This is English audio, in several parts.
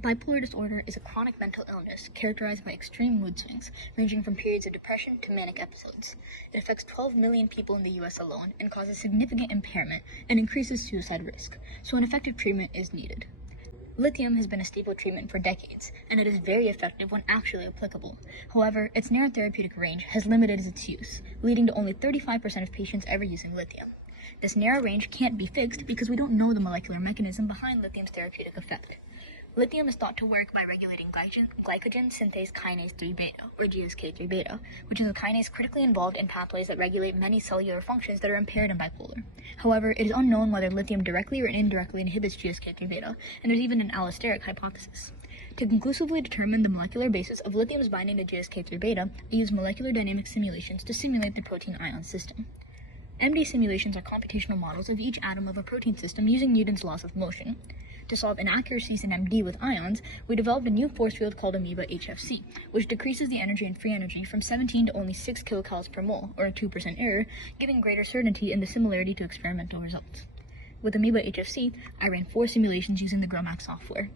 Bipolar disorder is a chronic mental illness characterized by extreme mood swings, ranging from periods of depression to manic episodes. It affects 12 million people in the US alone and causes significant impairment and increases suicide risk, so an effective treatment is needed. Lithium has been a staple treatment for decades, and it is very effective when actually applicable. However, its narrow therapeutic range has limited its use, leading to only 35% of patients ever using lithium. This narrow range can't be fixed because we don't know the molecular mechanism behind lithium's therapeutic effect. Lithium is thought to work by regulating glycogen synthase kinase 3-beta, or GSK3-beta, which is a kinase critically involved in pathways that regulate many cellular functions that are impaired in bipolar. However, it is unknown whether lithium directly or indirectly inhibits GSK3-beta, and there's even an allosteric hypothesis. To conclusively determine the molecular basis of lithium's binding to GSK3-beta, I use molecular dynamics simulations to simulate the protein ion system. MD simulations are computational models of each atom of a protein system using Newton's laws of motion. To solve inaccuracies in MD with ions, we developed a new force field called amoeba HFC, which decreases the energy and free energy from 17 to only 6 kilocalories per mole, or a 2% error, giving greater certainty in the similarity to experimental results. With amoeba HFC, I ran 4 simulations using the GROMACS software.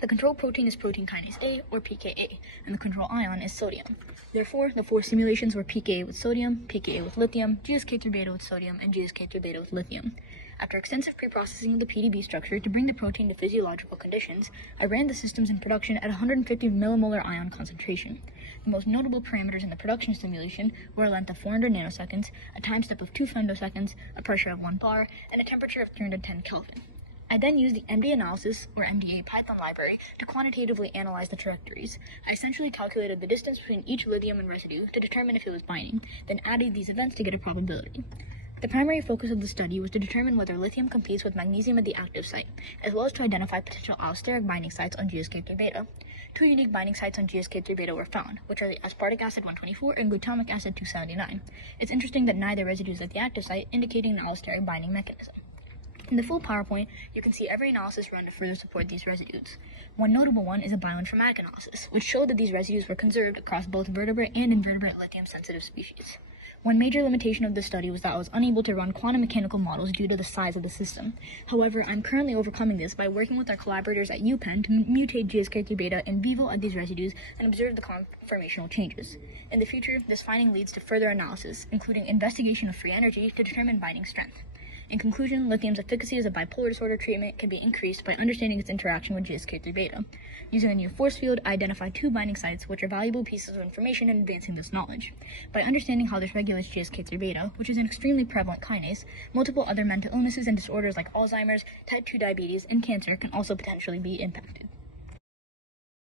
The control protein is protein kinase A, or pKa, and the control ion is sodium. Therefore, the 4 simulations were pKa with sodium, pKa with lithium, GSK3-beta with sodium, and GSK3-beta with lithium. After extensive preprocessing of the PDB structure to bring the protein to physiological conditions, I ran the systems in production at 150 millimolar ion concentration. The most notable parameters in the production simulation were a length of 400 nanoseconds, a time step of 2 femtoseconds, a pressure of 1 bar, and a temperature of 310 Kelvin. I then used the MD analysis, or MDA Python library, to quantitatively analyze the trajectories. I essentially calculated the distance between each lithium and residue to determine if it was binding, then added these events to get a probability. The primary focus of the study was to determine whether lithium competes with magnesium at the active site, as well as to identify potential allosteric binding sites on GSK3-beta. 2 unique binding sites on GSK3-beta were found, which are the aspartic acid 124 and glutamic acid 279. It's interesting that neither residue is at the active site, indicating an allosteric binding mechanism. In the full PowerPoint, you can see every analysis run to further support these residues. One notable one is a bioinformatic analysis, which showed that these residues were conserved across both vertebrate and invertebrate lithium-sensitive species. One major limitation of this study was that I was unable to run quantum mechanical models due to the size of the system. However, I'm currently overcoming this by working with our collaborators at UPenn to mutate GSK3-beta in vivo at these residues and observe the conformational changes. In the future, this finding leads to further analysis, including investigation of free energy to determine binding strength. In conclusion, lithium's efficacy as a bipolar disorder treatment can be increased by understanding its interaction with GSK3-beta. Using a new force field, I identified 2 binding sites, which are valuable pieces of information in advancing this knowledge. By understanding how this regulates GSK3-beta, which is an extremely prevalent kinase, multiple other mental illnesses and disorders like Alzheimer's, type 2 diabetes, and cancer can also potentially be impacted.